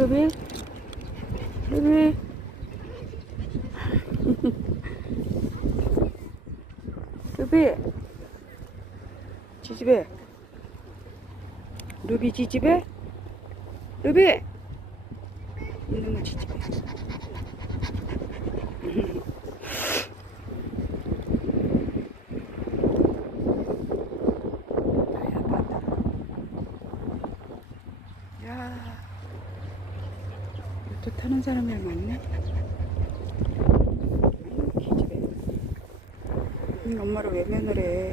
루비? 루비? 루비? 지지배? 루비 지지배? 루비? 이놈의 지지배. 나야 바다. 야, 또 타는 사람이 많네. 기집애. 엄마를 외면을 해.